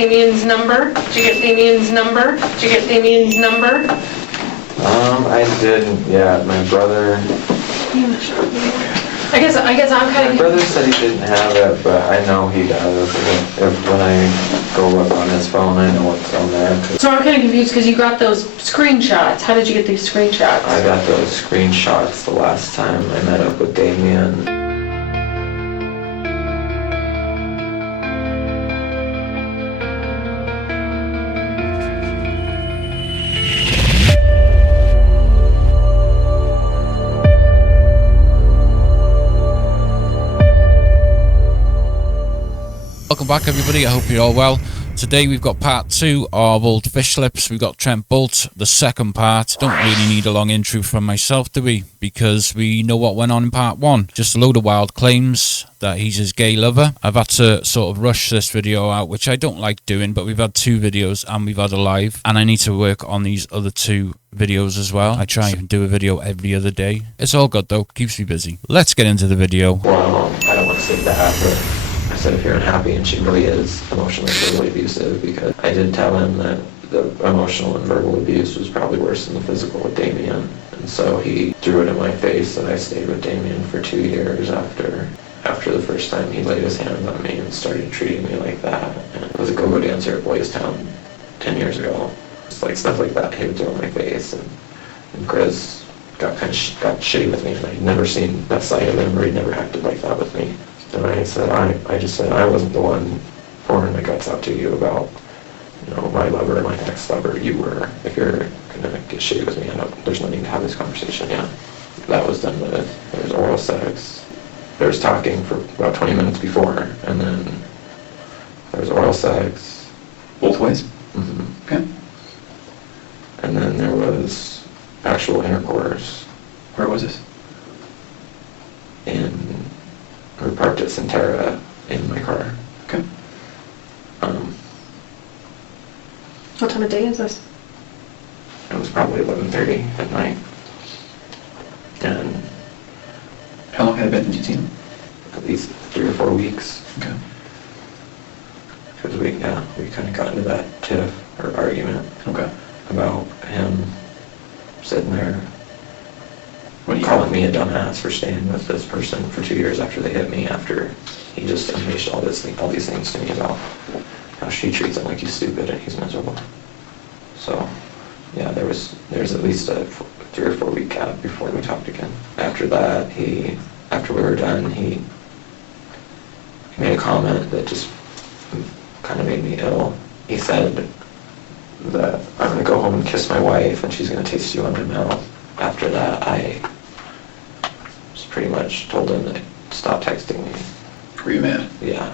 Damien's number? Did you get Damien's number? Did you get Damien's number? I didn't yet. My brother... I guess I'm kind of... My brother said he didn't have it, but I know he does. When I go look on his phone, I know what's on there. So I'm kind of confused because you got those screenshots. How did you get these screenshots? I got those screenshots the last time I met up with Damien. Welcome back everybody, I hope you're all well. Today we've got part 2 of Old Fish Lips. We've got Trent Bolte, the second part. Don't really need a long intro from myself, do we? Because we know what went on in part 1. Just a load of wild claims that he's his gay lover. I've had to sort of rush this video out, which I don't like doing, but we've had 2 videos and we've had a live. And I need to work on these other 2 videos as well. I try and do a video every other day. It's all good though, keeps me busy. Let's get into the video. Well, I don't want to say that, but I said if you're unhappy, and she really is emotionally and verbally abusive, because I did tell him that the emotional and verbal abuse was probably worse than the physical with Damien. And so he threw it in my face that I stayed with Damien for 2 years after the first time he laid his hands on me and started treating me like that. And I was a go-go dancer at Boys Town 10 years ago. It's like stuff like that he would throw in my face. And Chris got shitty with me, and I'd never seen that side of him, or he'd never acted like that with me. And I just said I wasn't the one pouring my guts out to you about, you know, my lover, my ex-lover. You were. If you're gonna get shitty with me, there's no need to have this conversation yet. That was done with. There was oral sex. There was talking for about 20 minutes before, and then there was oral sex. Both ways? Mm-hmm. Okay. And then there was actual intercourse. Where was this? We parked at Centera in my car. Okay. What time of day is this? It was probably 11:30 at night. And How long had it been since you'd seen him? at least 3 or 4 weeks. Okay. Because we kind of got into that tiff or argument Okay. about him sitting there What do you calling me a dumbass for staying with this person for 2 years after they hit me, after he just unleashed all these things to me about how she treats him like he's stupid and he's miserable. So, yeah, there's at least a 3 or 4 week gap before we talked again. After that, after we were done, he made a comment that just kind of made me ill. He said that I'm going to go home and kiss my wife and she's going to taste you on my mouth. After that, I just pretty much told him to stop texting me. Were you mad? Yeah.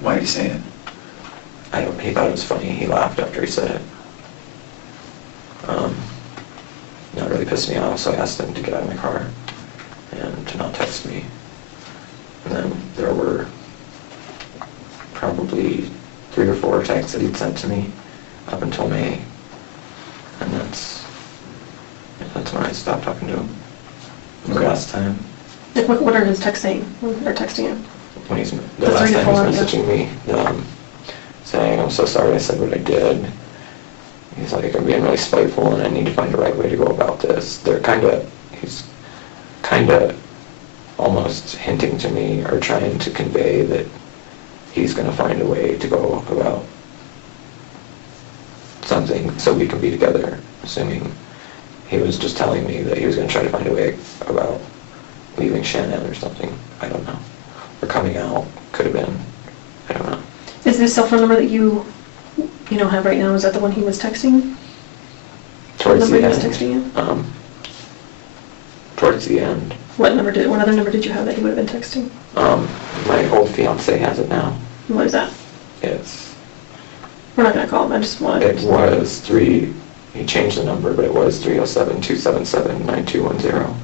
Why did he say it? He thought it was funny. He laughed after he said it. That really pissed me off, so I asked him to get out of my car and to not text me. And then there were probably 3 or 4 texts that he'd sent to me up until May. And that's when I stopped talking to him. The last time. Like, what are his texts saying? Or texting him? When the last time he's messaging me, saying, I'm so sorry I said what I did. He's like, I'm being really spiteful and I need to find the right way to go about this. He's kind of almost hinting to me or trying to convey that he's going to find a way to go about something so we can be together, assuming he was just telling me that he was going to try to find a way about leaving Shannon or something. I don't know. Or coming out. Could have been. I don't know. Is this cell phone number that you have right now, is that the one he was texting? Towards the He was end. texting you? Towards the end. What other number did you have that he would have been texting? My old fiance has it now. What is that? We're not going to call him, I just wanted to... It was he changed the number, but it was 307-277-9210.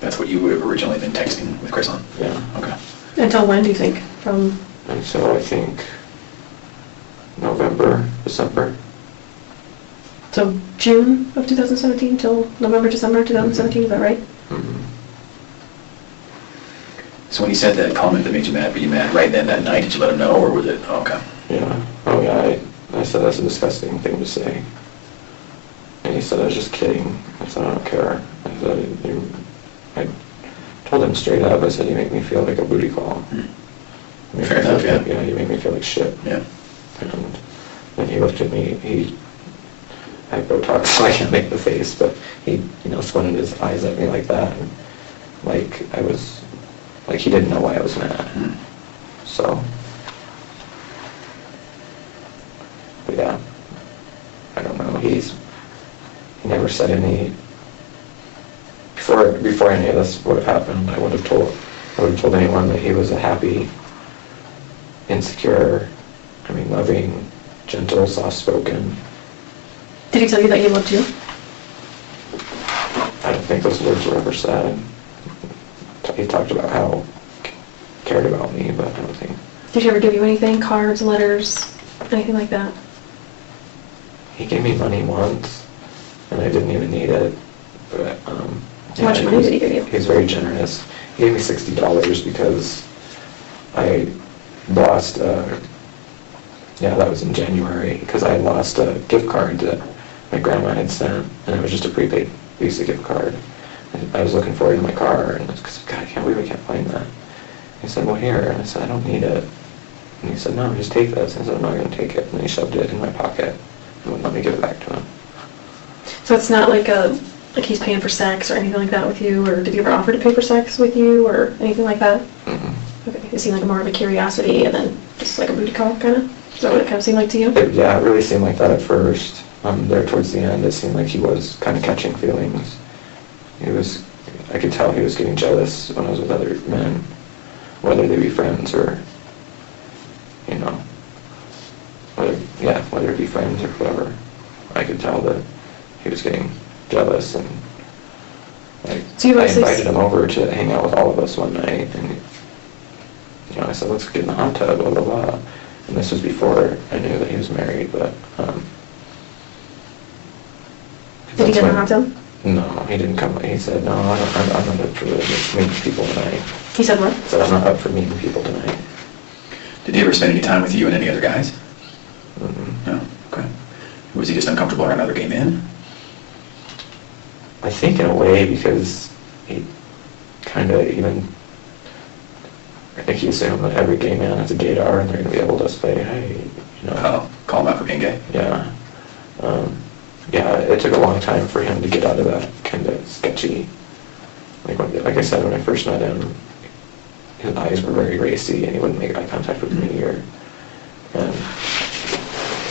That's what you would have originally been texting with Chris on? Yeah. Okay. Until when, do you think? From... And so I think November, December. So June of 2017 till November, December 2017, is that right? Mm-hmm. So when he said that comment that made you mad, were you mad right then that night? Did you let him know, or was it, oh, okay. Yeah. Oh, yeah, I said that's a disgusting thing to say. And he said, I was just kidding. I said, I don't care. I said, I told him straight up, I said, you make me feel like a booty call. You make Fair me enough, feel like- yeah. Yeah, you make me feel like shit. Yeah. And then he looked at me, I have Botox, so I can't make the face, but he, squinted his eyes at me like that, and like I was, like he didn't know why I was mad. So, but yeah, I don't know. He never said any. Before any of this would have happened, I would have told anyone that he was a happy, insecure, loving, gentle, soft-spoken. Did he tell you that he loved you? I don't think those words were ever said. He talked about how he cared about me, but I don't think. Did he ever give you anything? Cards, letters, anything like that? He gave me money once, and I didn't even need it. But How much money did he give you? He was very generous. He gave me $60 because I lost. That was in January, because I lost a gift card that my grandma had sent, and it was just a prepaid Visa gift card. I was looking for it in my car, and I was like, God, I can't believe I can't find that. He said, well, here. And I said, I don't need it. And he said, no, just take this. And I said, I'm not going to take it. And then he shoved it in my pocket and wouldn't let me give it back to him. So it's not like he's paying for sex or anything like that with you, or did he ever offer to pay for sex with you or anything like that? Mm-mm. Okay, it seemed like more of a curiosity and then just like a booty call, kind of? Is that what it kind of seemed like to you? It really seemed like that at first. There towards the end, it seemed like he was kind of catching feelings. I could tell he was getting jealous when I was with other men, whether they be friends or, whether it be friends or whatever. I could tell that he was getting jealous, and So you I actually invited him over to hang out with all of us one night, and I said, let's get in the hot tub, blah, blah, blah. And this was before I knew that he was married, but Did he get in the hot that's tub? No, he didn't come. He said, no, I'm not up for meeting people tonight. He said what? He said, I'm not up for meeting people tonight. Did he ever spend any time with you and any other guys? Mm-hmm. No. Okay. Was he just uncomfortable around other gay men? I think in a way, because he kind of I think he assumed that every gay man has a gaydar and they're going to be able to say, hey, Oh, call him out for being gay? Yeah. It took a long time for him to get out of that kind of sketchy. Like I said, when I first met him, his eyes were very racy and he wouldn't make eye contact with me or. And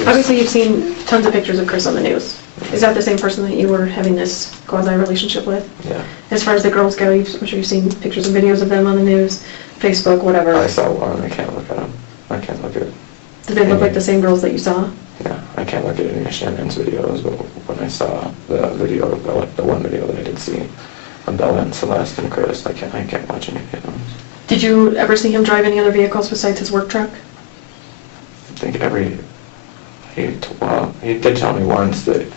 Obviously, you've seen tons of pictures of Chris on the news. Is that the same person that you were having this quasi-relationship with? Yeah. As far as the girls go, I'm sure you've seen pictures and videos of them on the news, Facebook, whatever. I saw one. I can't look at them. I can't look at. Did they look like the same girls that you saw? Yeah, I can't look at any of Shannon's videos, but when I saw the video, the one video that I did see of Bella and Celeste and Chris, I can't watch any of them. Did you ever see him drive any other vehicles besides his work truck? I think he did tell me once that he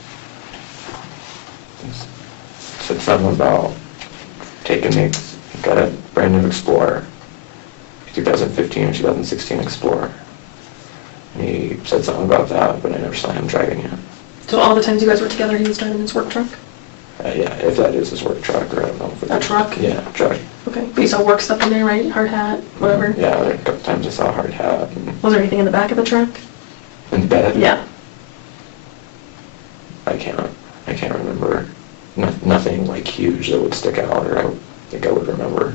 said something about taking he got a brand new Explorer, 2015 or 2016 Explorer. And he said something about that, but I never saw him driving it. So all the times you guys were together, he was driving his work truck? Yeah, if that is his work truck, or I don't know. If A truck? Yeah, truck. Okay, but you saw work stuff in there, right? Hard hat, whatever? Yeah, a couple times I saw a hard hat. And Was there anything in the back of the truck? in bed? Yeah. I can't remember. Nothing like huge that would stick out, or I think I would remember.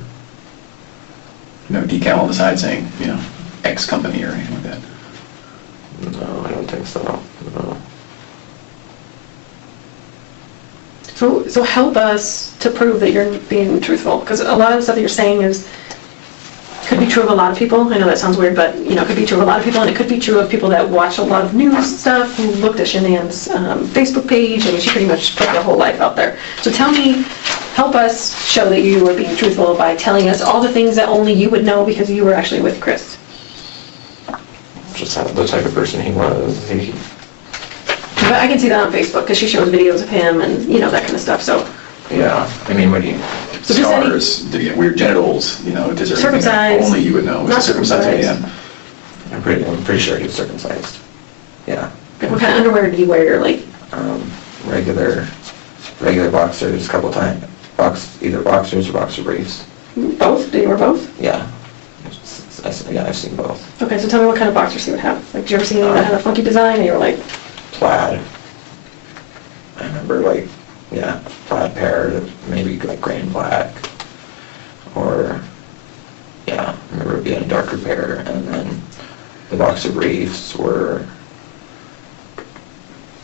No decal on the side saying, X company or anything like that? No, I don't think so. No. So help us to prove that you're being truthful, because a lot of the stuff that you're saying could be true of a lot of people. I know that sounds weird, but could be true of a lot of people, and it could be true of people that watch a lot of news stuff, who looked at Shannon's Facebook page, and she pretty much put her whole life out there. So help us show that you were being truthful by telling us all the things that only you would know because you were actually with Chris. Just the type of person he was. But I can see that on Facebook, because she shows videos of him and, that kind of stuff, so. Yeah, I mean, when he So just any- Scars, did he get weird genitals? Is there anything that Circumcised. only you would know? Was Not he circumcised? circumcised. Yeah. I'm pretty sure he was circumcised. Yeah. Like, what kind of underwear did he wear? Like, Regular boxers, a couple times. Either boxers or boxer briefs. both? Did he wear both? Yeah. Yeah, I've seen both. Okay, so tell me what kind of boxers he would have. Like, did you ever see any that had a funky design and you were like, Plaid. I remember like, yeah, plaid pair, maybe like gray and black. Or, yeah, I remember it being a darker pair. And then the boxer briefs were,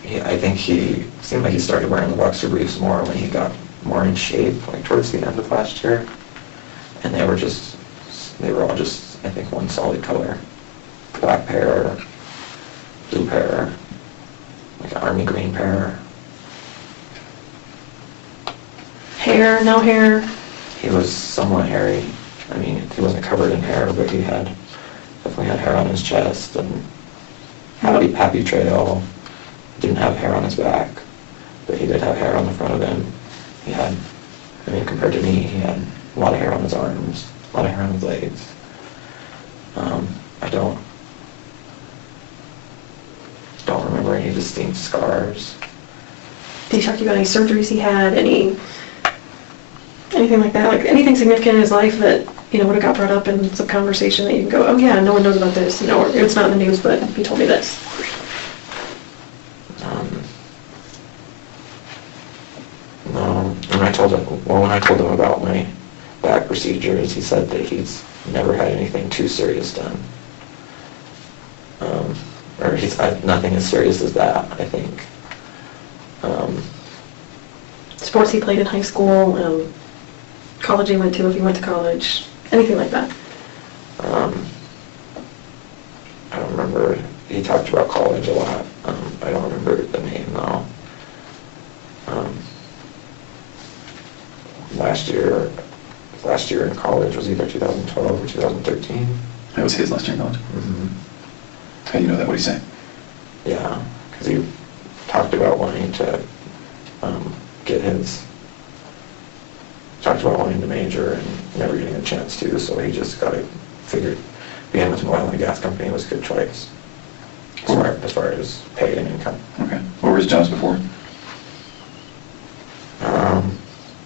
I think he seemed like he started wearing the boxer briefs more when he got more in shape, like towards the end of last year. And they were all just, I think, one solid color. Black pair, blue pair, like an army green pair. hair, no hair? He was somewhat hairy. I mean, he wasn't covered in hair, but he definitely had hair on his chest and happy trail. Didn't have hair on his back, but he did have hair on the front of him. He had, I mean, compared to me, he had a lot of hair on his arms, a lot of hair on his legs. I don't remember any distinct scars. Did he talk to you about any surgeries he had? Anything like that? Like, anything significant in his life that, would have got brought up in some conversation that you can go, oh yeah, no one knows about this, or it's not in the news, but he told me this. No, when I told him about my back procedures, he said that he's never had anything too serious done. Or he's had nothing as serious as that, I think. Sports he played in high school, college he went to, if he went to college, anything like that. I don't remember. He talked about college a lot. I don't remember the name though. Last year in college was either 2012 or 2013. That was his last year in college. Mm-hmm. How do you know that? What did he say? Yeah, because he talked about wanting to talked about wanting to major and never getting a chance to, so he just figured being with an oil and gas company was a good choice as far as pay and income. Okay. What were his jobs before?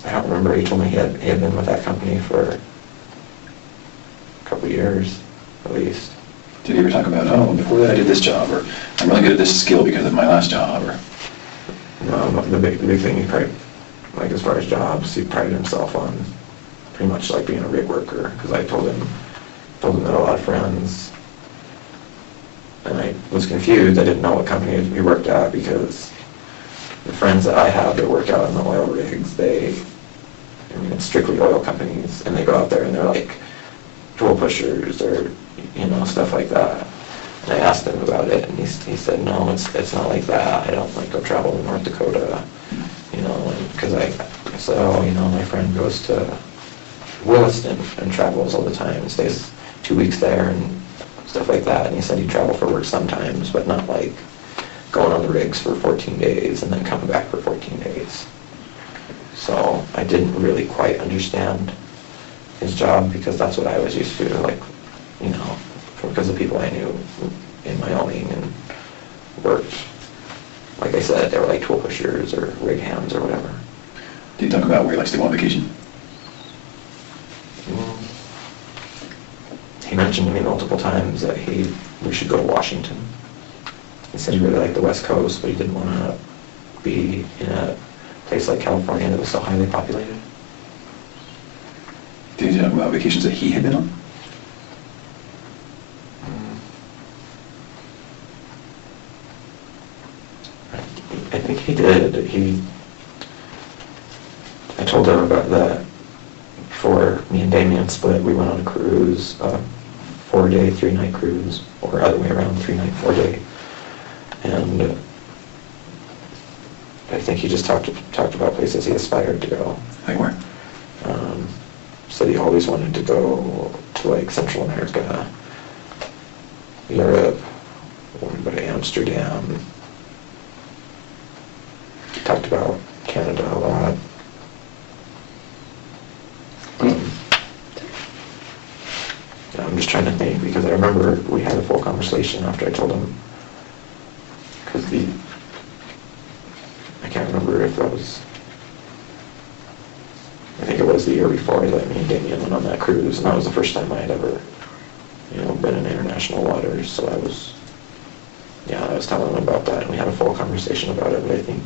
I don't remember. He told me he had been with that company for a couple of years, at least. Did he ever talk about, oh, before that I did this job, or I'm really good at this skill because of my last job, or? No, the big thing he probably, like as far as jobs, he prided himself on pretty much like being a rig worker, because I told him that a lot of friends, and I was confused. I didn't know what company he worked at, because the friends that I have that work out on the oil rigs, it's strictly oil companies, and they go out there and they're like tool pushers or, stuff like that. And I asked him about it, and he said, no, it's not like that. I don't like go travel to North Dakota, because I said, my friend goes to Williston and travels all the time and stays 2 weeks there and stuff like that. And he said he'd travel for work sometimes, but not like going on the rigs for 14 days and then coming back for 14 days. So I didn't really quite understand his job, because that's what I was used to, because of people I knew in Wyoming and worked. Like I said, they were like tool pushers or rig hands or whatever. Did he talk about where he likes to go on vacation? He mentioned to me multiple times that we should go to Washington. He said he really liked the West Coast, but he didn't want to be in a place like California that was so highly populated. Did he talk about vacations that he had been on? I think he did. I told him about that before me and Damien split. We went on a cruise, a 4-day, 3-night cruise, or other way around, 3-night, 4-day. And I think he just talked about places he aspired to go. Like where? Said he always wanted to go to like Central America, Europe, wanted to go to Amsterdam. Talked about Canada a lot. I'm just trying to think, because I remember we had a full conversation after I told him can't remember if that was, I think it was the year before that me and Damien went on that cruise, and that was the first time I had ever, been in international waters, so I was telling him about that, and we had a full conversation about it, but I think,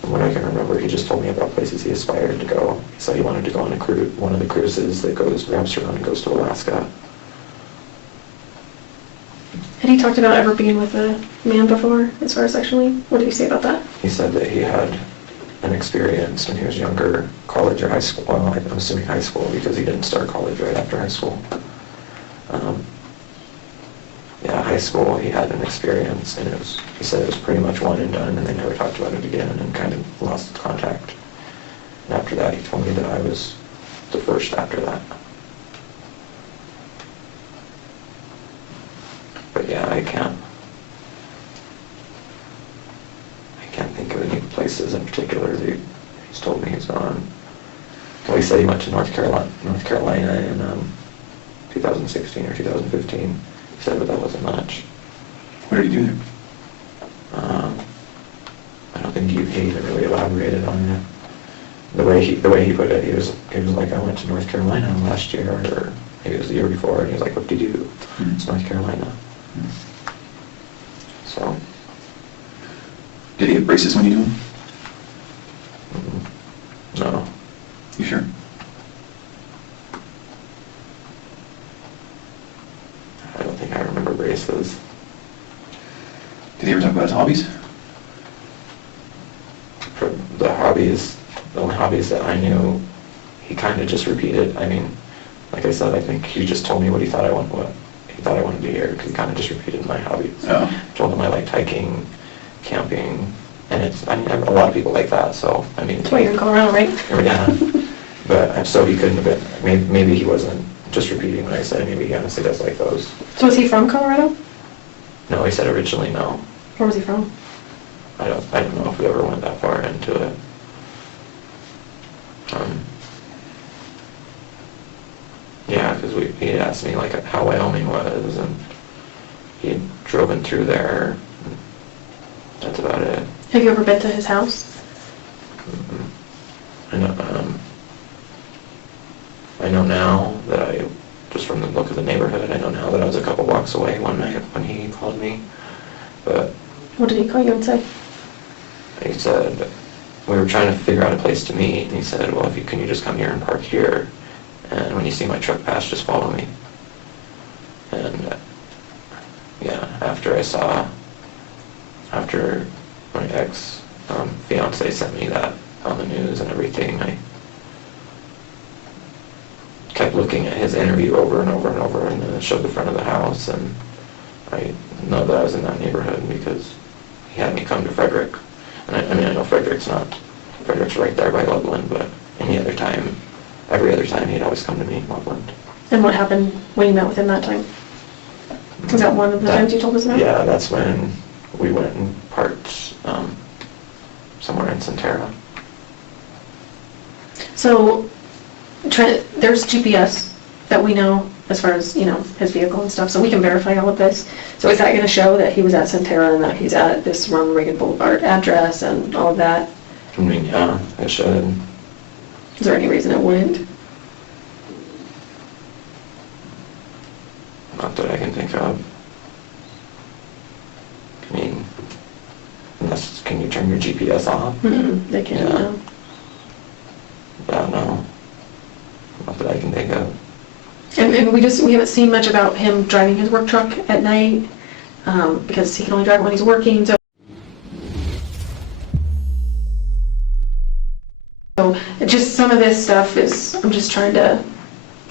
from what I can remember, he just told me about places he aspired to go. He said he wanted to go on one of the cruises that wraps around and goes to Alaska. Had he talked about ever being with a man before, as far as sexually? What did he say about that? He said that he had an experience when he was younger, college or high school. Well, I'm assuming high school because he didn't start college right after high school. High school, he had an experience, and he said it was pretty much one and done, and they never talked about it again, and kind of lost contact. And after that, he told me that I was the first after that. But yeah, I can't think of any places in particular that he's told me he's gone. Well, he said he went to North Carolina in 2016 or 2015. He said, but that wasn't much. What did he do there? I don't think he even really elaborated on it. The way he put it, he was like, I went to North Carolina last year, or maybe it was the year before, and he was like, what did you do? It's North Carolina. So. Did he have braces when you knew him? No. You sure? I don't think I remember braces. Did he ever talk about his hobbies? For the only hobbies that I knew, he kind of just repeated. I mean, like I said, I think he just told me what he thought I wanted to hear, because he kind of just repeated my hobbies. Oh. Told him I liked hiking, camping, and a lot of people like that, so, I mean. That's why you're in Colorado, right? Yeah. But, so he couldn't have been, maybe he wasn't just repeating what I said, maybe he honestly does like those. So was he from Colorado? No, he said originally no. Where was he from? I don't know if we ever went that far into it. Yeah, because he had asked me like how Wyoming was, and he had driven through there. That's about it. Have you ever been to his house? I know now that just from the look of the neighborhood, I know now that I was a couple blocks away one night when he called me. But What did he call you and say? he said, we were trying to figure out a place to meet, and he said, well, can you just come here and park here? And when you see my truck pass, just follow me. And after my ex-fiance sent me that on the news and everything, I kept looking at his interview over and over and over, and then it showed the front of the house, and I know that I was in that neighborhood because he had me come to Frederick. And I know Frederick's right there by Loveland, but every other time he'd always come to me in Loveland. And what happened when you met with him that time? Was that one of the times you told us about? Yeah, that's when we went and parked somewhere in Centera. So, Trent, there's GPS that we know as far as, his vehicle and stuff, so we can verify all of this. So is that going to show that he was at Centera and that he's at this Ronald Reagan Boulevard address and all of that? I mean, yeah, it should. Is there any reason it wouldn't? Not that I can think of. I mean, can you turn your GPS off? They can't, Yeah. no. Yeah, no. Not that I can think of. And we haven't seen much about him driving his work truck at night, because he can only drive when he's working, so just some of this stuff I'm just trying to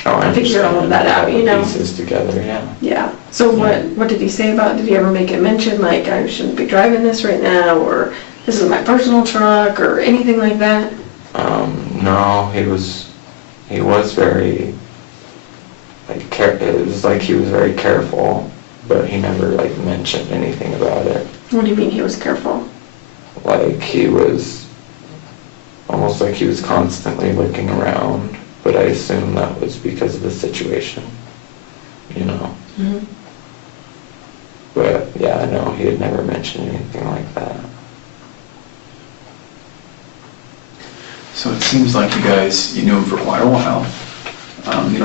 I figure all of that out, Pieces together, yeah. Yeah. So what did he say about it? Did he ever make it mention, like, I shouldn't be driving this right now, or this is my personal truck, or anything like that? No, he was very, it was like he was very careful, but he never, mentioned anything about it. What do you mean he was careful? He was, almost like he was constantly looking around, but I assume that was because of the situation, Mm-hmm. But, yeah, no, he had never mentioned anything like that. So it seems like you guys, you knew him for quite a while.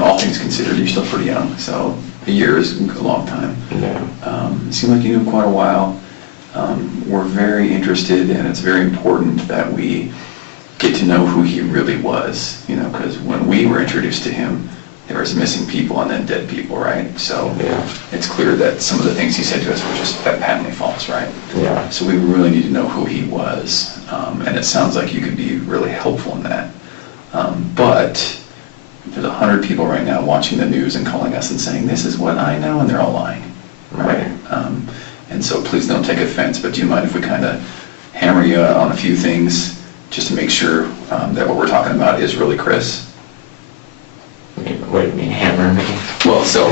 All things considered, you're still pretty young, so a year is a long time. Yeah. It seemed like you knew him quite a while. We're very interested, and it's very important that we get to know who he really was, because when we were introduced to him, there was missing people and then dead people, right? So Yeah. it's clear that some of the things he said to us were just patently false, right? Yeah. So we really need to know who he was, and it sounds like you could be really helpful in that. But there's 100 people right now watching the news and calling us and saying, this is what I know, and they're all lying, right? And so please don't take offense, but do you mind if we kind of hammer you on a few things just to make sure that what we're talking about is really Chris? What do you mean, hammer me? Well, so,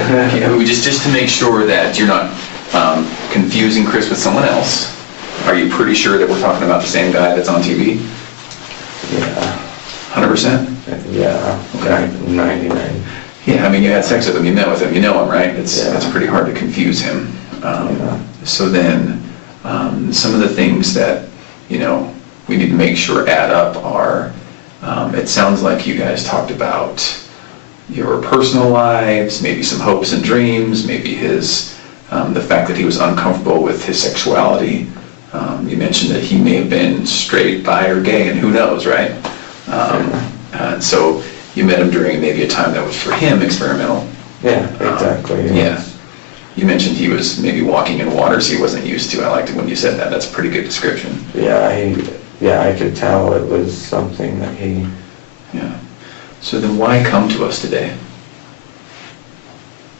just to make sure that you're not confusing Chris with someone else, are you pretty sure that we're talking about the same guy that's on TV? Yeah. 100%? Yeah. Okay. 99. Yeah, I mean, you had sex with him, you met with him, you know him, right? It's Yeah. pretty hard to confuse him. Yeah. So then, some of the things that, we need to make sure add up are, it sounds like you guys talked about your personal lives, maybe some hopes and dreams, maybe the fact that he was uncomfortable with his sexuality. You mentioned that he may have been straight, bi, or gay, and who knows, right? And so you met him during maybe a time that was for him experimental. Yeah, exactly. Yeah. You mentioned he was maybe walking in waters he wasn't used to. I liked it when you said that. That's a pretty good description. Yeah, I could tell it was something that he... Yeah. So then why come to us today?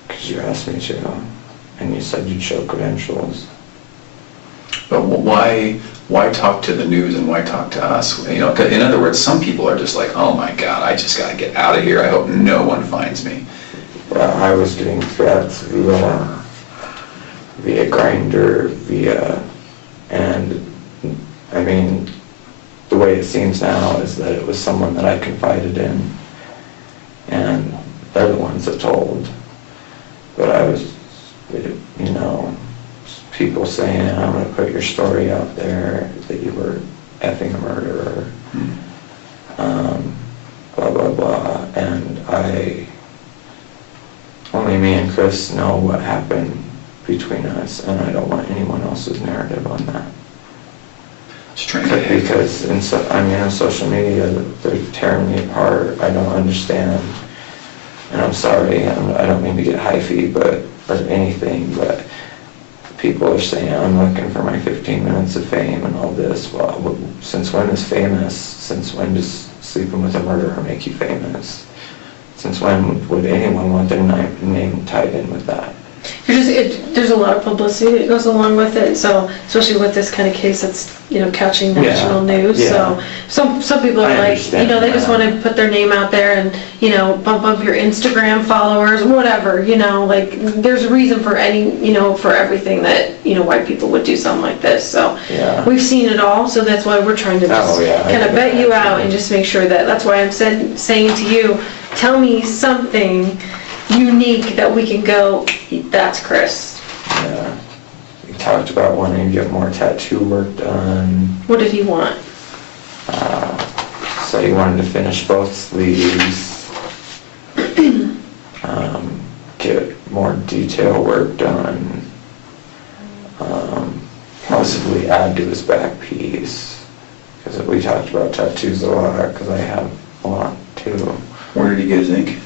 Because you asked me to, and you said you'd show credentials. But why talk to the news and why talk to us? 'Cause in other words, some people are just like, oh my God, I just got to get out of here. I hope no one finds me. Well, I was getting threats via Grindr, and I mean, the way it seems now is that it was someone that I confided in, and they're the ones that told. But I was, people saying, I'm going to put your story out there, that you were effing a murderer, blah, blah, blah. And only me and Chris know what happened between us, and I don't want anyone else's narrative on that. Just trying to get Because on social media, they're tearing me apart. I don't understand. And I'm sorry, I don't mean to get hyphy, or anything, but people are saying I'm looking for my 15 minutes of fame and all this. Well, since when is famous? Since when does sleeping with a murderer make you famous? Since when would anyone want their name tied in with that? There's a lot of publicity that goes along with it, so especially with this kind of case that's, catching national news. Yeah. So some people are like, understand they just that. want to put their name out there and, bump up your Instagram followers, whatever, there's a reason for for everything that, why people would do something like this. So Yeah. we've seen it all, so that's why we're trying to just I kind of can vet you out imagine. and just make sure that's why I'm saying to you, tell me something unique that we can go, that's Chris. Yeah. We talked about wanting to get more tattoo work done. What did he want? So he wanted to finish both sleeves. Get more detail work done. Possibly add to his back piece. Because we talked about tattoos a lot, because I have a lot too. Where did he get his ink?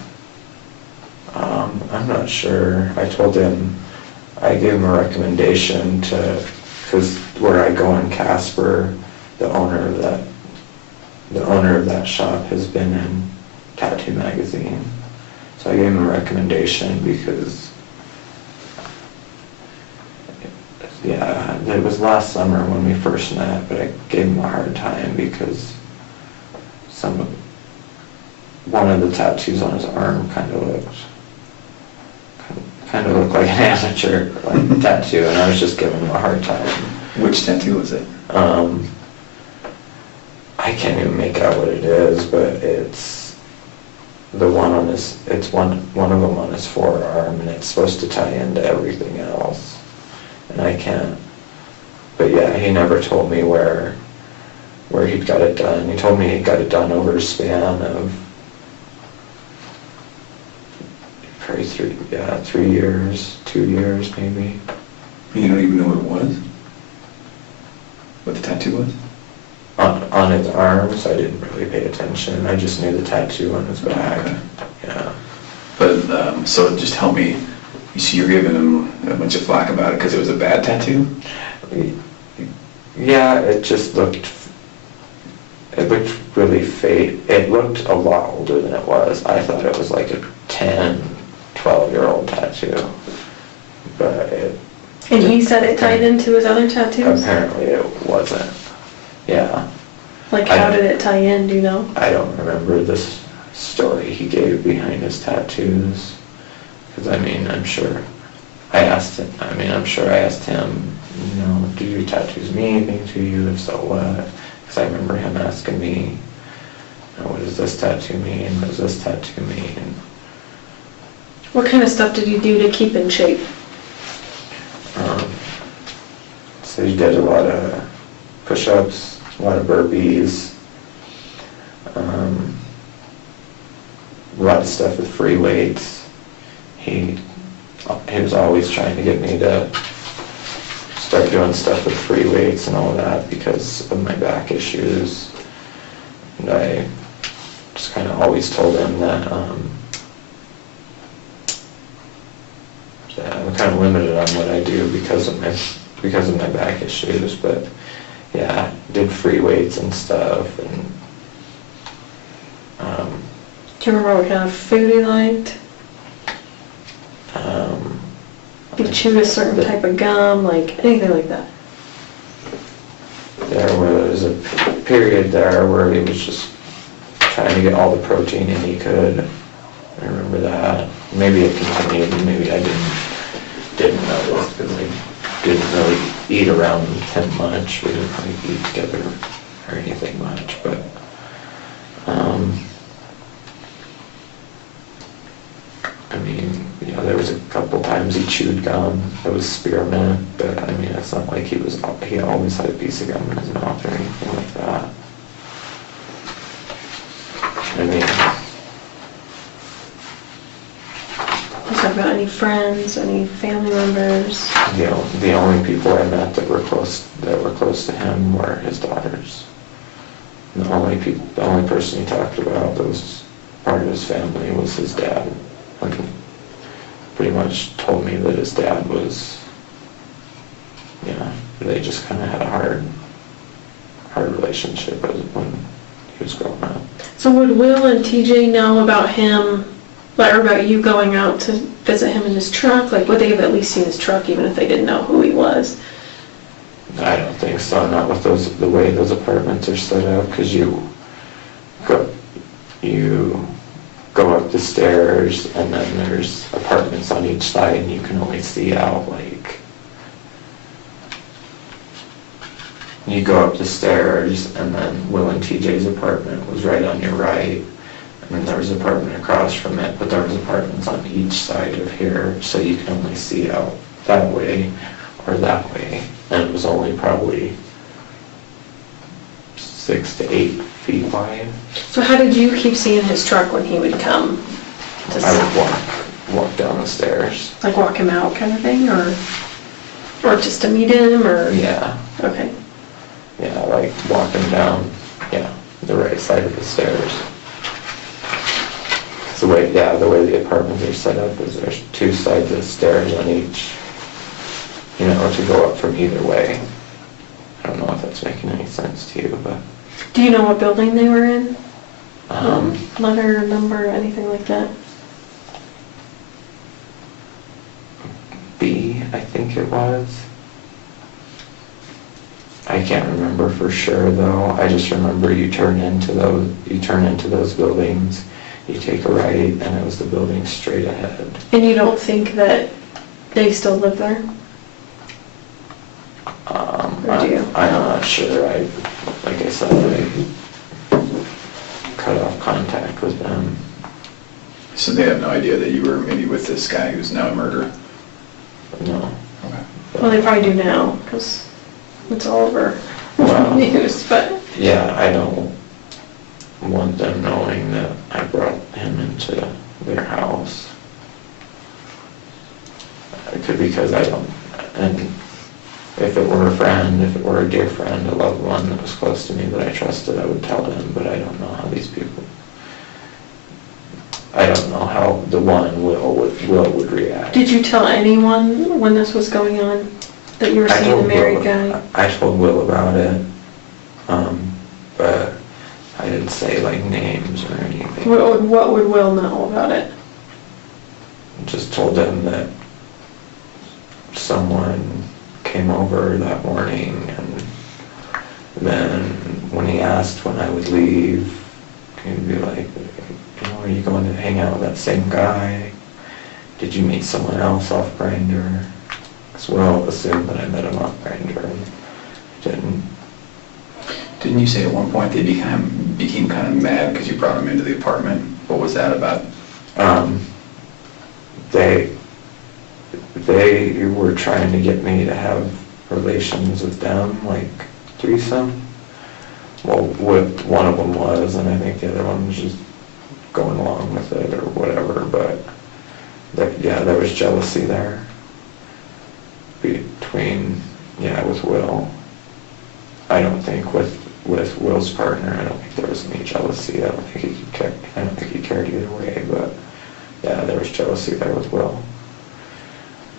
I'm not sure. I told him, I gave him a recommendation because where I go in Casper, the owner of that shop has been in Tattoo Magazine. So I gave him a recommendation because, it was last summer when we first met, but I gave him a hard time because one of the tattoos on his arm kind of looked like an amateur tattoo, and I was just giving him a hard time. Which tattoo was it? I can't even make out what it is, but it's the one on his, it's one of them on his forearm, and it's supposed to tie into everything else, and I can't. But yeah, he never told me where where he'd got it done. He told me he got it done over a span of probably 3 years, 2 years maybe. You don't even know what it was? What the tattoo was? On his arms, I didn't really pay attention. I just knew the tattoo on his back. Okay. Yeah. But, so just help me, so you're giving him a bunch of flack about it because it was a bad tattoo? Yeah, it looked really fake. It looked a lot older than it was. I thought it was like a 10, 12-year-old tattoo. But And he said it tied into his other tattoos? apparently it wasn't. Yeah. Like, how did it tie in, do you know? I don't remember this story he gave behind his tattoos. Because, I mean, I'm sure I asked him, you know, do your tattoos mean anything to you? If so, what? Because I remember him asking me, you know, what does this tattoo mean? What does this tattoo mean? What kind of stuff did you do to keep in shape? So he did a lot of push-ups, a lot of burpees, a lot of stuff with free weights. He was always trying to get me to start doing stuff with free weights and all that because of my back issues. And I just kind of always told him that, that I'm kind of limited on what I do because of my back issues. But yeah, did free weights and stuff. And Do you remember what kind of food he liked? He chewed a certain type of gum, like anything like that? There was a period there where he was just trying to get all the protein in he could. I remember that. Maybe it continued, and maybe I didn't notice because I didn't really eat around him much. We didn't really eat together or anything much, but I mean, you know, there was a couple times he chewed gum. It was spearmint, but I mean, it's not like he always had a piece of gum in his mouth or anything like that. I mean, You talk about any friends, any family members? the only people I met that were close to him were his daughters. The only person he talked about that was part of his family was his dad. Like, pretty much told me that his dad was, they just kind of had a hard relationship when he was growing up. So would Will and TJ know about him, or about you going out to visit him in his truck? Like, would they have at least seen his truck even if they didn't know who he was? I don't think so, not with the way those apartments are set up, because you go up the stairs and then there's apartments on each side and you can only see out, like, you go up the stairs and then Will and TJ's apartment was right on your right, and then there was an apartment across from it, but there was apartments on each side of here, so you can only see out that way or that way, and it was only probably 6 to 8 feet wide. So how did you keep seeing his truck when he would come to I see? would walk down the stairs. Like walk him out kind of thing, or just to meet him, or? Yeah, Okay. yeah, like walking down, the right side of the stairs. The way the apartments are set up is there's 2 sides of stairs on each, to go up from either way. I don't know if that's making any sense to you, but. Do you know what building they were in? Um, Letter, number, anything like that? B, I think it was. I can't remember for sure though. I just remember you turn into those buildings, you take a right, and it was the building straight ahead. And you don't think that they still live there? Or do you? I'm not sure. Like I said, I cut off contact with them. So they have no idea that you were maybe with this guy who's now a murderer? No. Okay. Well, they probably do now, because it's all over Wow. news, but yeah, I don't want them knowing that I brought him into their house. It could be because I don't, and if it were a friend, if it were a dear friend, a loved one that was close to me that I trusted, I would tell them, but I don't know how these people, I don't know how the one Will would react. Did you tell anyone when this was going on, that you were seeing the married guy? I told Will about it, but I didn't say like names or anything. What would Will know about it? Just told him that someone came over that morning, and then when he asked when I would leave, he'd be like, are you going to hang out with that same guy? Did you meet someone else off Grindr? Because Will assumed that I met him off Grindr and didn't. Didn't you say at one point they became kind of mad because you brought him into the apartment? What was that about? They were trying to get me to have relations with them, like threesome. Well, one of them was, and I think the other one was just going along with it or whatever, but there was jealousy there between, with Will. I don't think with Will's partner, I don't think there was any jealousy. I don't think he cared either way, but yeah, there was jealousy there with Will.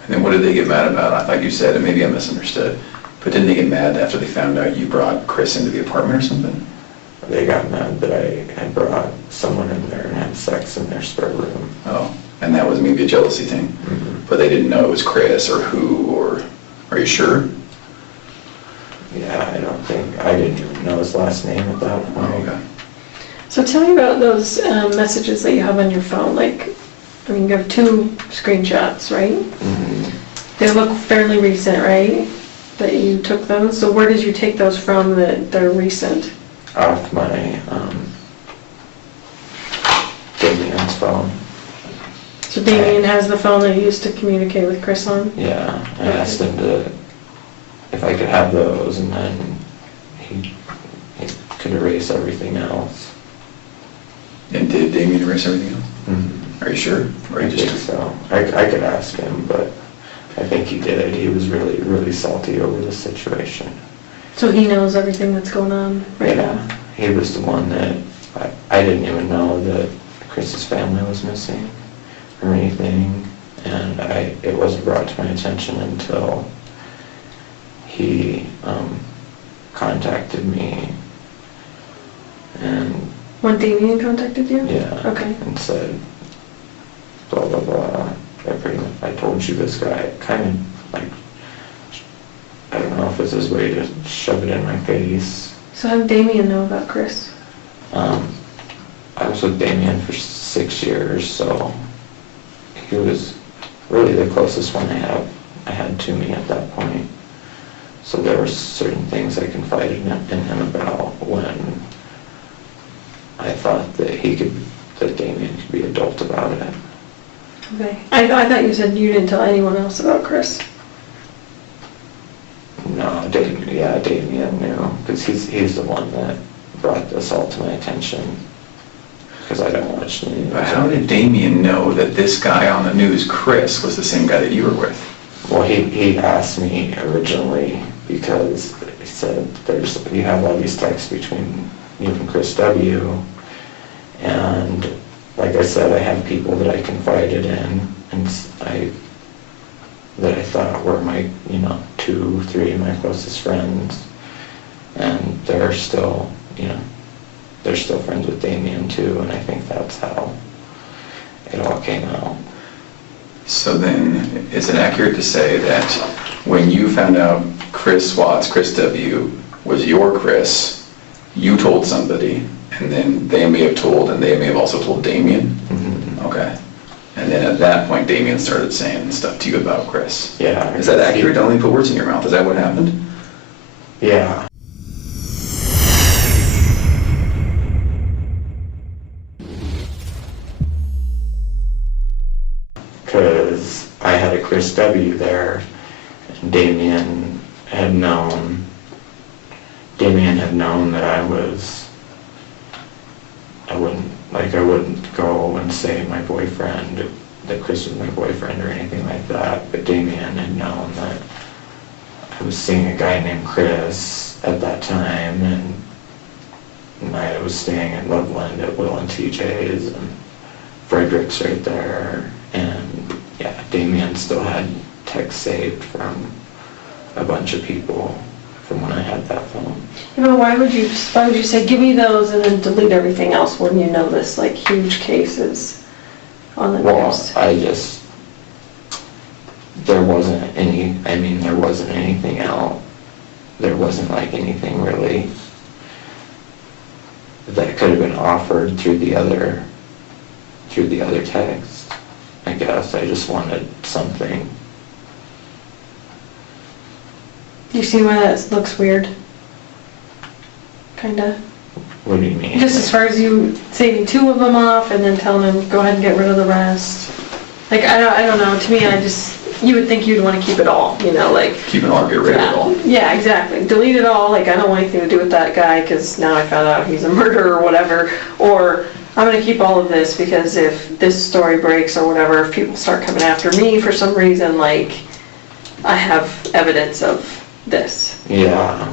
And then what did they get mad about? I thought you said, and maybe I misunderstood, but didn't they get mad after they found out you brought Chris into the apartment or something? They got mad that I had brought someone in there and had sex in their spare room. Oh, and that was maybe a jealousy thing? Mm-hmm. But they didn't know it was Chris or who, or are you sure? Yeah, I didn't even know his last name at that point. Oh, okay. So tell me about those messages that you have on your phone. Like, I mean, you have 2 screenshots, right? Mm-hmm. They look fairly recent, right? That you took those. So where did you take those from that they're recent? Off my Damien's phone. So Damien has the phone that he used to communicate with Chris on? Yeah, I asked him if I could have those, and then he could erase everything else. And did Damien erase everything else? Mm-hmm. Are you sure? Or I you just... think so. I could ask him, but I think he did. He was really, really salty over the situation. So he knows everything that's going on right now? Yeah, he was the one that, I didn't even know that Chris's family was missing or anything, and it wasn't brought to my attention until he contacted me, and When Damien contacted you? yeah, Okay. and said blah blah blah. I told you this guy, kind of like, I don't know if it's his way to shove it in my face. So how did Damien know about Chris? I was with Damien for 6 years, so he was really the closest one I had to me at that point. So there were certain things I confided in him about when I thought that Damien could be adult about it. Okay. I thought you said you didn't tell anyone else about Chris. No, Damien knew, because he's the one that brought this all to my attention, because I don't watch news. But how did Damien know that this guy on the news, Chris, was the same guy that you were with? Well, he asked me originally, because he said, you have all these texts between you and Chris W., and like I said, I have people that I confided in, and that I thought were my, 2, 3 of my closest friends, and they're still friends with Damien too, and I think that's how it all came out. So then, is it accurate to say that when you found out Chris Watts, Chris W., was your Chris, you told somebody, and then they may have told, and they may have also told Damien? Mm-hmm. Okay. And then at that point, Damien started saying stuff to you about Chris. Yeah. Is that accurate? Don't let me put words in your mouth. Is that what happened? Yeah. Because I had a Chris W. there, and Damien had known Damien had known that I wouldn't go and say my boyfriend, that Chris was my boyfriend or anything like that, but Damien had known that I was seeing a guy named Chris at that time, and I was staying in Loveland at Will and TJ's, and Frederick's right there, and yeah, Damien still had text saved from a bunch of people from when I had that phone. You know, why would you say, give me those and then delete everything else when you know this, like, huge cases on the Well, news? there wasn't anything out. There wasn't like anything really that could have been offered through the other text. I guess I just wanted something. Do you see why that looks weird? Kinda. What do you mean? Just as far as you saving 2 of them off and then telling them, go ahead and get rid of the rest. Like, I don't know, to me, you would think you'd want to keep it all, you know, like. Keep it all, get rid of it all. Yeah, exactly. Delete it all, like, I don't want anything to do with that guy because now I found out he's a murderer or whatever. Or, I'm going to keep all of this because if this story breaks or whatever, if people start coming after me for some reason, like, I have evidence of this. Yeah.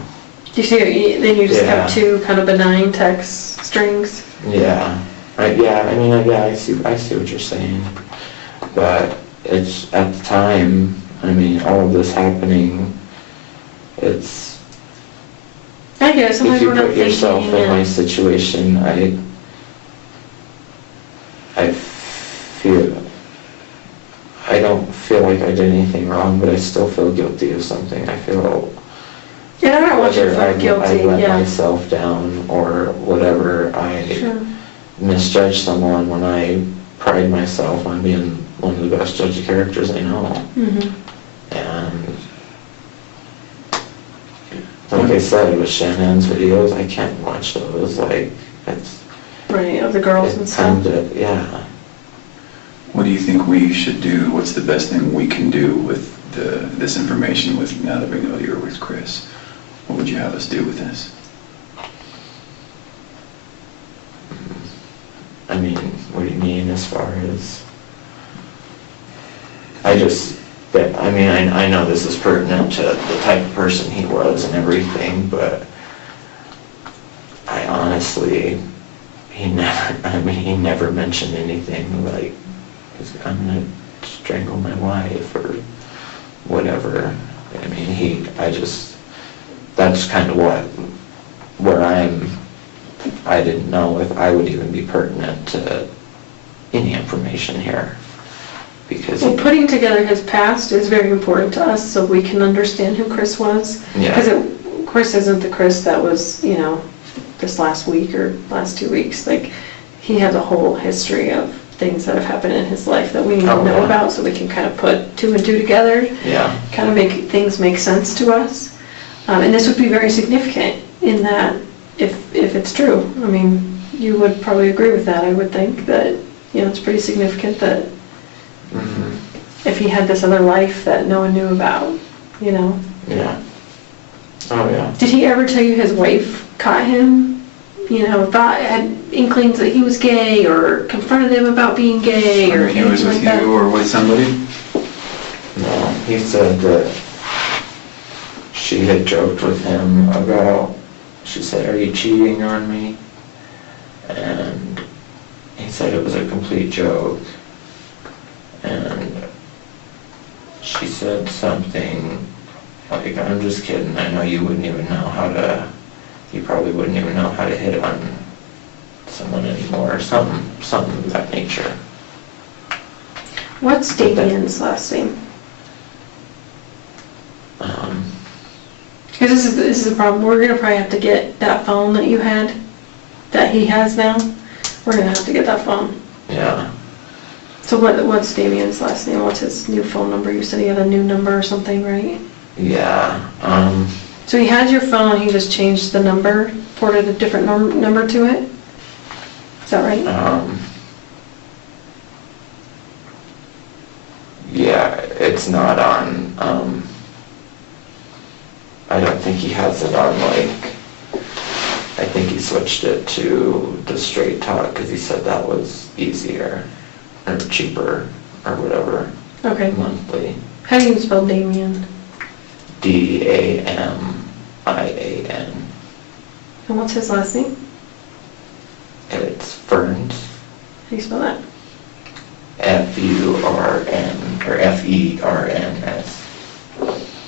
Do you see, then you just have Yeah. 2 kind of benign text strings? Yeah. I see what you're saying. But it's, at the time, all of this happening, it's, I guess, if sometimes you we're not put yourself thinking, in my yeah. situation, I don't feel like I did anything wrong, but I still feel guilty of something. I feel Yeah, I don't want you to whether feel guilty, I let yeah. myself down or whatever, Sure. misjudge someone when I pride myself on being one of the best judge of characters I know. Mhm. And like I said, with Shannon's videos, I can't watch those. Like, it's Right, of the girls and stuff. yeah. What do you think we should do? What's the best thing we can do with this information now that we know you're with Chris? What would you have us do with this? What do you mean as far as... I know this is pertinent to the type of person he was and everything, but I honestly, he never mentioned anything like, I'm gonna strangle my wife or whatever. That's kind of where I didn't know if I would even be pertinent to any information here. Because Well, putting together his past is very important to us so we can understand who Chris was. Yeah. Because Chris isn't the Chris that was, this last week or last 2 weeks. Like, he has a whole history of things that have happened in his life that we need to know yeah. about so we can kind of put 2 and 2 together. Yeah. Kind of make things make sense to us. And this would be very significant in that if it's true. You would probably agree with that, I would think, that, it's pretty significant that Mm-hmm. if he had this other life that no one knew about, Yeah. Oh, yeah. Did he ever tell you his wife caught him, had inklings that he was gay or confronted him about being gay or He was anything with like that? you or with somebody? No, he said that she had joked with him about, she said, "Are you cheating on me?" And he said it was a complete joke. And she said something like, "I'm just kidding, I know you probably wouldn't even know how to hit on someone anymore," or something of that nature. What's Damien's last name? Because this is a problem. We're going to probably have to get that phone that you had, that he has now. We're going to have to get that phone. Yeah. So what's Damien's last name? What's his new phone number? You said he had a new number or something, right? Yeah. So he has your phone, he just changed the number, ported a different number to it? Is that right? Yeah, it's not on, I don't think he has it on, like, I think he switched it to the straight talk because he said that was easier or cheaper or whatever. Okay. Monthly. How do you spell Damien? Damian. And what's his last name? It's Ferns. How do you spell that? F-U-R-N or F-E-R-N-S.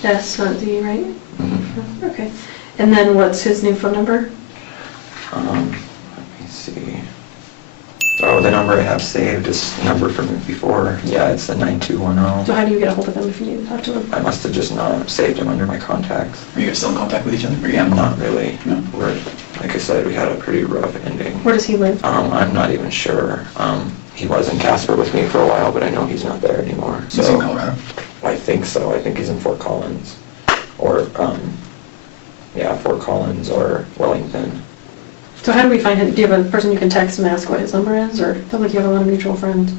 S, not D, right? Mm-hmm. Okay. And then what's his new phone number? Let me see. Oh, the number I have saved is the number from before. Yeah, it's the 9210. So how do you get a hold of him if you need to talk to him? I must have just not saved him under my contacts. Are you guys still in contact with each other? Or yeah, Not really. No. We're, like I said, we had a pretty rough ending. Where does he live? I'm not even sure. He was in Casper with me for a while, but I know he's not there anymore. Is he in Colorado? I think so. I think he's in Fort Collins. Or, Fort Collins or Wellington. So how do we find him? Do you have a person you can text and ask what his number is, or sounds like you have a lot of mutual friends?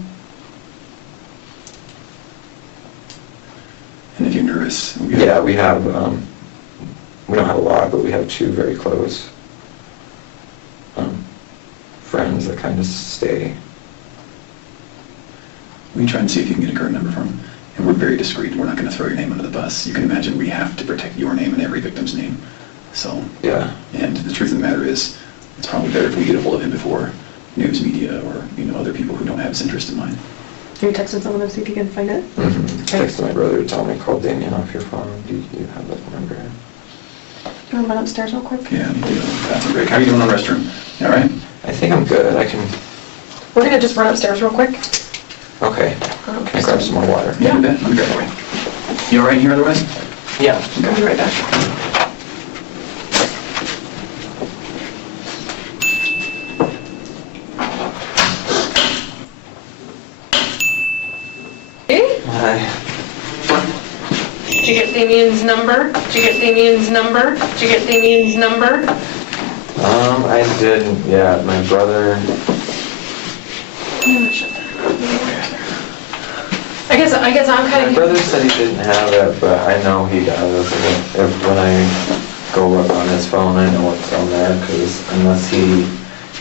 And if you're nervous, Yeah, we have, we don't have a lot, but we have two very close friends that kind of stay. we can try and see if you can get a current number from him. And we're very discreet. We're not going to throw your name under the bus. You can imagine we have to protect your name and every victim's name. So, Yeah. and the truth of the matter is, it's probably better if we get a hold of him before news media or, other people who don't have his interest in mind. Are you texting someone to see if you can find it? Mm-hmm. Okay. Texted my brother to tell me, call Damien off your phone. Do you have that number? You want to run upstairs real quick? Yeah, I need to go to the bathroom break. How are you doing on the restroom? You all right? I think I'm good. I can, We're gonna just run upstairs real quick. okay. Can I grab some more water? Yeah, you bet. Let me grab it away. You all right in here otherwise? Yeah. I'll be right back. Hi. Did you get Damien's number? Did you get Damien's number? Did you get Damien's number? I didn't yet. My brother, I guess I'm my kind brother of. said he didn't have it, but I know he does. And when I go look on his phone, I know what's on there, because unless he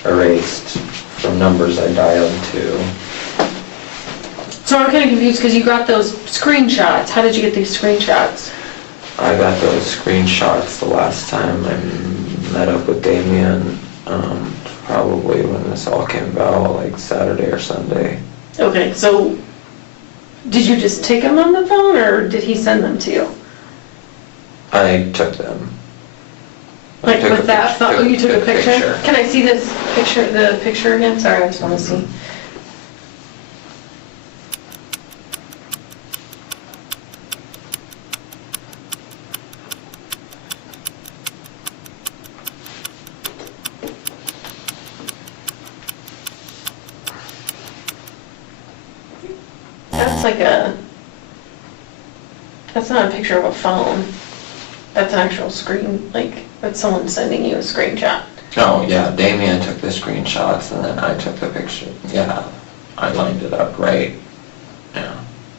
erased from numbers I dialed to. So I'm kind of confused because you got those screenshots. How did you get these screenshots? I got those screenshots the last time I met up with Damien, probably when this all came about, like Saturday or Sunday. Okay, so did you just take them on the phone or did he send them to you? I took them. I Like took with a that pic- thought, took- you took a took picture? Can I see this picture, the picture again? Sorry, I just want to see. That's like that's not a picture of a phone. That's an actual screen, like, that's someone sending you a screenshot. Oh, yeah, Damien took the screenshots and then I took the picture. Yeah, I lined it up right. Yeah.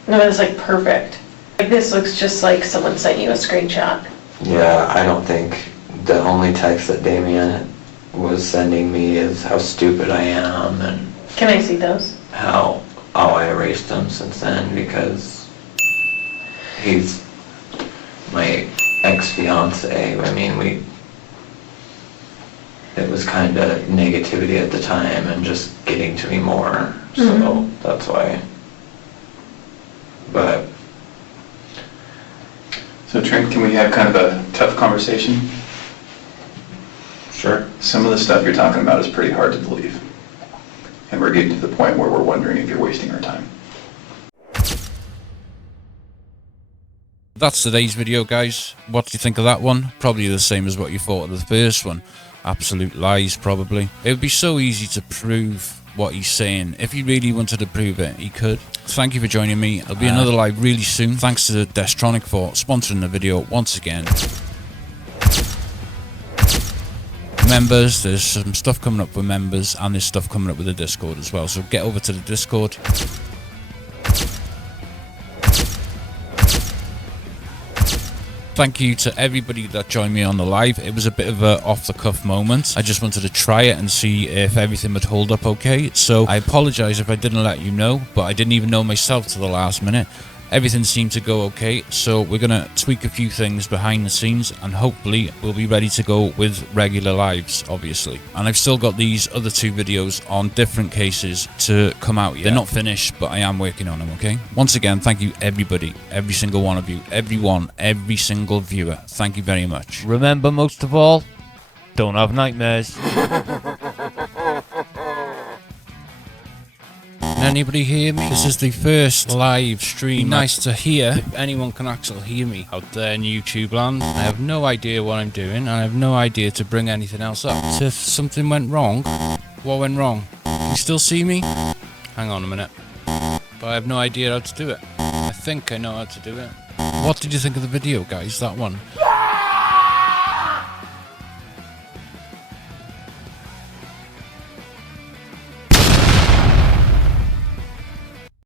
No, it's like perfect. Like this looks just like someone sent you a screenshot. Yeah, I don't think the only text that Damien was sending me is how stupid I am and Can I see those? how, I erased them since then because he's my ex-fiance. I mean, it was kind of negativity at the time and just getting to me more, so that's why. But So Trent, can we have kind of a tough conversation? sure. Some of the stuff you're talking about is pretty hard to believe. And we're getting to the point where we're wondering if you're wasting our time. That's today's video, guys. What do you think of that one? Probably the same as what you thought of the first one. Absolute lies, probably. It would be so easy to prove what he's saying. If he really wanted to prove it, he could. Thank you for joining me. There'll be another live really soon. Thanks to Destronic for sponsoring the video once again. Members, there's some stuff coming up with members, and there's stuff coming up with the Discord as well. So get over to the Discord. Thank you to everybody that joined me on the live. It was a bit of a off-the-cuff moment. I just wanted to try it and see if everything would hold up okay. So I apologize if I didn't let you know, but I didn't even know myself to the last minute. Everything seemed to go okay, so we're gonna tweak a few things behind the scenes, and hopefully we'll be ready to go with regular lives, obviously. And I've still got these other 2 videos on different cases to come out yet. They're not finished, but I am working on them, okay? Once again, thank you everybody, every single one of you, everyone, every single viewer. Thank you very much. Remember, most of all, don't have nightmares. Can anybody hear me? This is the first live stream. Nice to hear if anyone can actually hear me out there in YouTube land. I have no idea what I'm doing, and I have no idea to bring anything else up. So if something went wrong, what went wrong? Can you still see me? Hang on a minute. But I have no idea how to do it. I think I know how to do it. What did you think of the video, guys? That one?